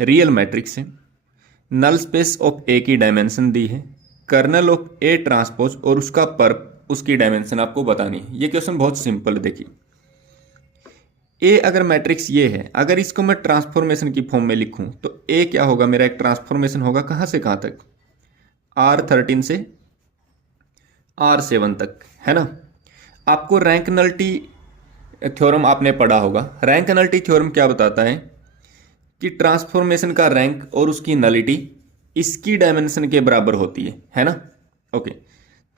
Real matrix है, null space of ए की dimension दी है, कर्नल ऑफ ए ट्रांसपोज और उसका परप उसकी डायमेंशन आपको बतानी है। ये क्वेश्चन बहुत सिंपल है। देखिए ए अगर मैट्रिक्स ये है, अगर इसको मैं ट्रांसफॉर्मेशन की फॉर्म में लिखूं तो ए क्या होगा, मेरा एक ट्रांसफॉर्मेशन होगा कहां से कहां तक, R13 से R7 तक, है ना। आपको रैंक नल्टी थ्योरम आपने पढ़ा होगा। रैंक नल्टी थ्योरम क्या बताता है कि ट्रांसफॉर्मेशन का रैंक और उसकी नलिटी इसकी डायमेंशन के बराबर होती है ना। ओके,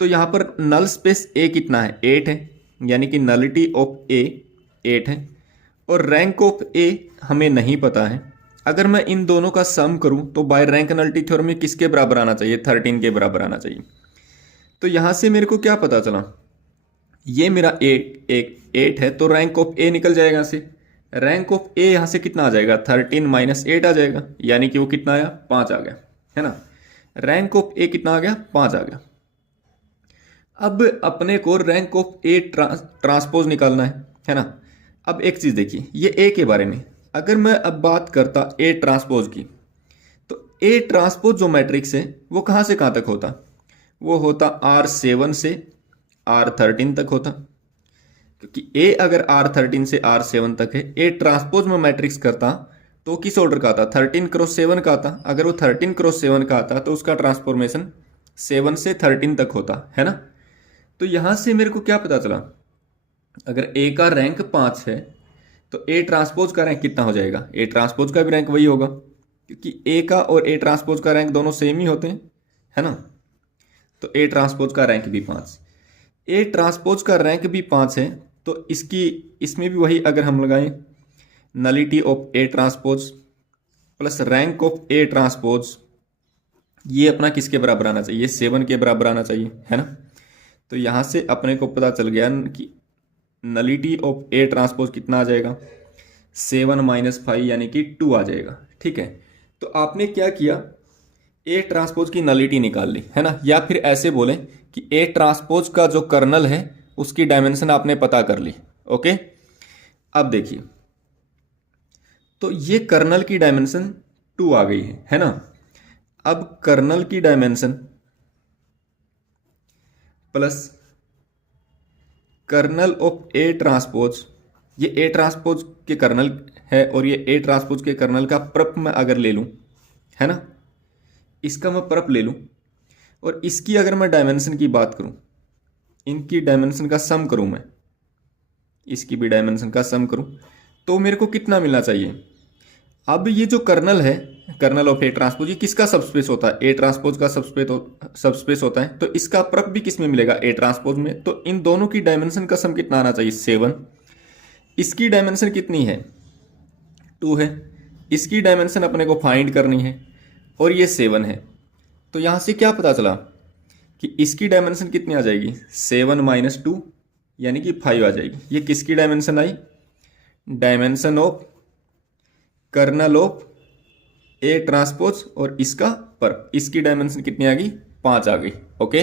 तो यहां पर नल स्पेस ए कितना है, 8 है, यानी कि नलिटी ऑफ ए 8 है, और रैंक ऑफ ए हमें नहीं पता है। अगर मैं इन दोनों का सम करूं तो बाय रैंक नलिटी थ्योरम में किसके बराबर आना चाहिए, 13 के बराबर आना चाहिए। तो यहां से मेरे को क्या पता चला, ये मेरा 8 है, तो रैंक ऑफ ए निकल जाएगा यहाँ से। रैंक ऑफ ए यहां से कितना आ जाएगा, 13 माइनस 8 आ जाएगा, यानी कि वो कितना आया, 5 आ गया, है ना। रैंक ऑफ ए कितना आ गया, 5 आ गया। अब अपने को रैंक ऑफ ए ट्रांसपोज निकालना है ना। अब एक चीज देखिए, ये ए के बारे में अगर मैं अब बात करता ए ट्रांसपोज की, तो ए ट्रांसपोज जो मैट्रिक्स है वो कहां से कहां तक होता, वो होता R7 से R13 तक होता, क्योंकि ए अगर R13 से R7 तक है, ए ट्रांसपोज में मैट्रिक्स करता तो किस ऑर्डर का आता, 13 क्रॉस 7 का आता। अगर वो 13 क्रॉस 7 का आता तो उसका ट्रांसफॉर्मेशन 7 से 13 तक होता, है ना। तो यहां से मेरे को क्या पता चला, अगर ए का रैंक 5 है तो ए ट्रांसपोज का रैंक कितना हो जाएगा, ए ट्रांसपोज का भी रैंक वही होगा, क्योंकि ए का और ए ट्रांसपोज का रैंक दोनों सेम ही होते हैं, है ना। तो ए ट्रांसपोज का रैंक भी 5, ए ट्रांसपोज का रैंक भी 5 है, तो इसमें भी वही अगर हम लगाएं, nullity of A transpose plus rank of A transpose, ये अपना किसके बराबर आना चाहिए, 7 के बराबर आना चाहिए, है ना। तो यहां से अपने को पता चल गया कि नलिटी ऑफ ए ट्रांसपोज कितना आ जाएगा, 7 माइनस 5 यानी कि 2 आ जाएगा, ठीक है। तो आपने क्या किया, ए ट्रांसपोज की नलिटी निकाल ली, है ना। या फिर ऐसे बोलें कि ए ट्रांसपोज का जो कर्नल है उसकी डायमेंशन आपने पता कर ली। ओके, अब देखिए, तो ये कर्नल की डायमेंशन 2 आ गई है ना। अब कर्नल की dimension plus kernel of A transpose, ये ए ट्रांसपोज के कर्नल है और ये ए ट्रांसपोज के कर्नल का प्रप मैं अगर ले लूं, है ना, इसका मैं प्रप ले लूं और इसकी अगर मैं डायमेंशन की बात करूं, इनकी डायमेंशन का सम करूं मैं, इसकी भी डायमेंशन का सम करूं, तो मेरे को कितना मिलना चाहिए। अब ये जो कर्नल है, कर्नल ऑफ ए ट्रांसपोज, ये किसका सबस्पेस होता है, ए ट्रांसपोज का सबस्पेस होता है, तो इसका प्रप भी किस में मिलेगा, ए ट्रांसपोज में। तो इन दोनों की डायमेंशन का सम कितना आना चाहिए, 7। इसकी डायमेंशन कितनी है, 2 है, इसकी डायमेंशन अपने को फाइंड करनी है और ये 7 है। तो यहां से क्या पता चला कि इसकी डायमेंशन कितनी आ जाएगी, 7 माइनस 2 यानी कि 5 आ जाएगी। ये किसकी डायमेंशन आई, dimension of kernel of A transpose और इसका पर, इसकी डायमेंशन कितनी आ गई, 5 आ गई। ओके।